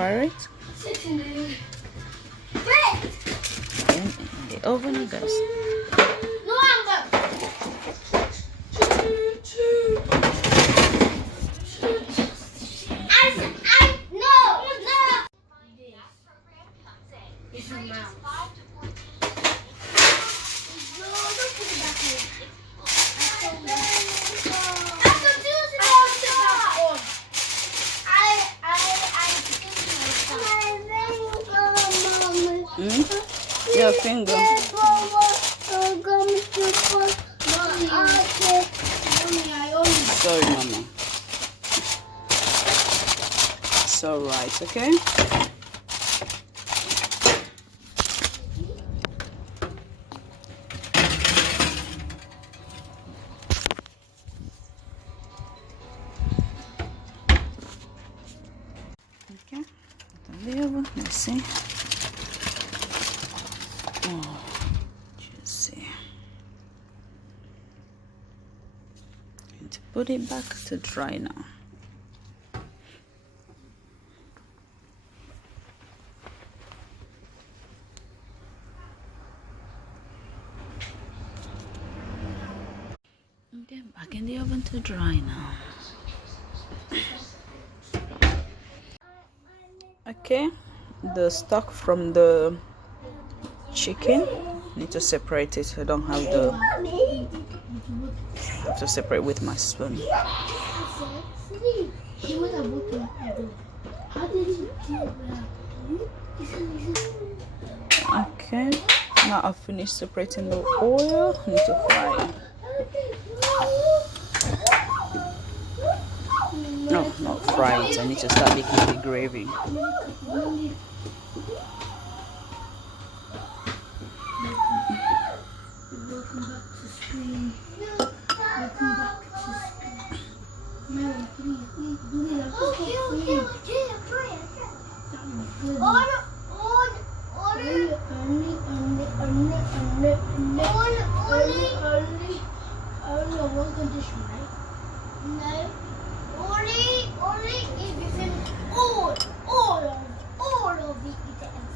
fry it. And in the oven it goes. Your finger. Sorry, Mama. It's alright, okay? Okay, the oven. Let's see. Oh, juicy. And put it back to dry now. Okay, back in the oven to dry now. Okay, the stock from the chicken, need to separate it. I don't have the, I have to separate with my spoon. Okay, now I've finished separating the oil. I need to fry it. No, not fry it. I need to start making the gravy. Only if you finish all of the items.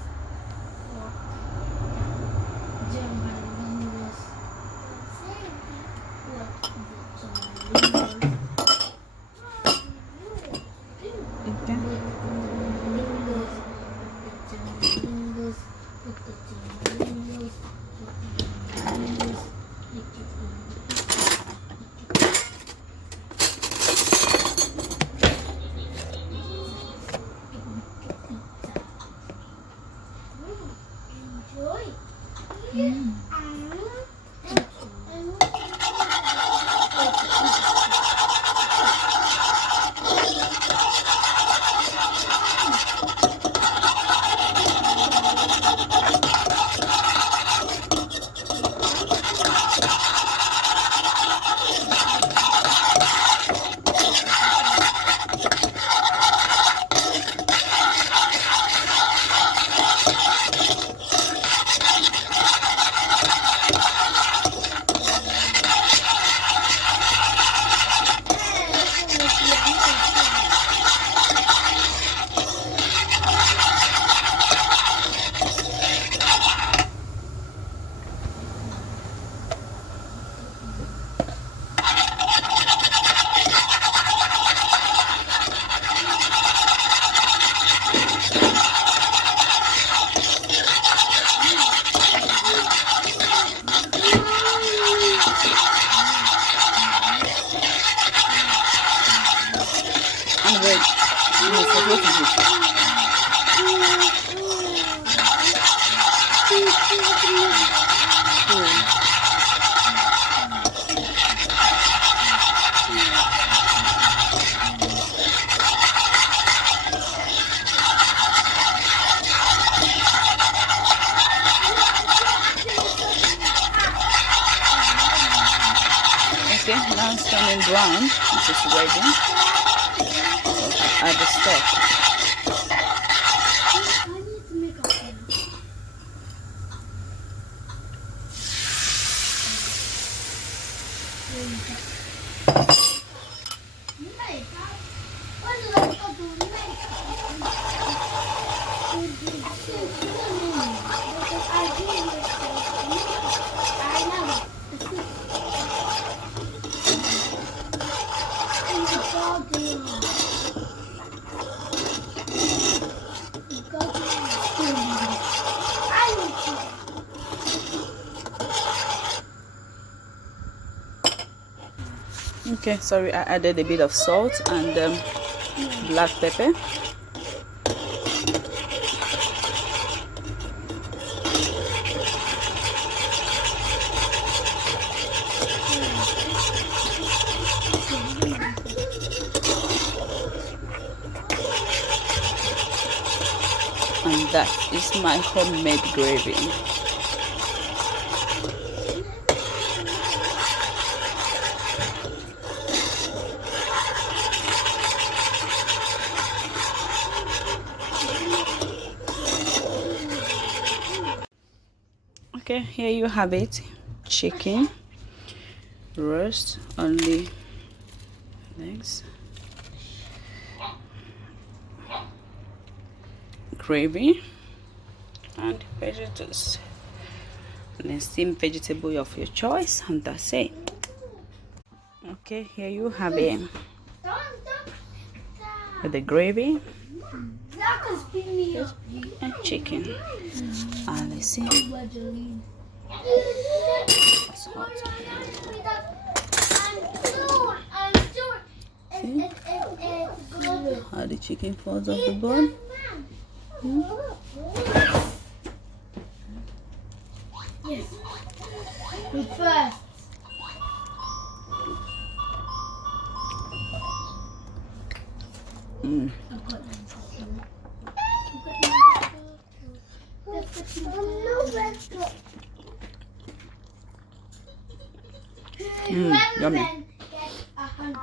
Okay, now it's turning brown. This is ready. So add the stock. Okay, sorry, I added a bit of salt and black pepper. And that is my homemade gravy. Okay, here you have it. Chicken roast, only legs, gravy, and vegetables. And then steamed vegetable of your choice, and that's it. Okay, here you have it with the gravy and chicken. And let's see. It's hot. See how the chicken falls off the bone. Yes. But first. Yummy. Get 100.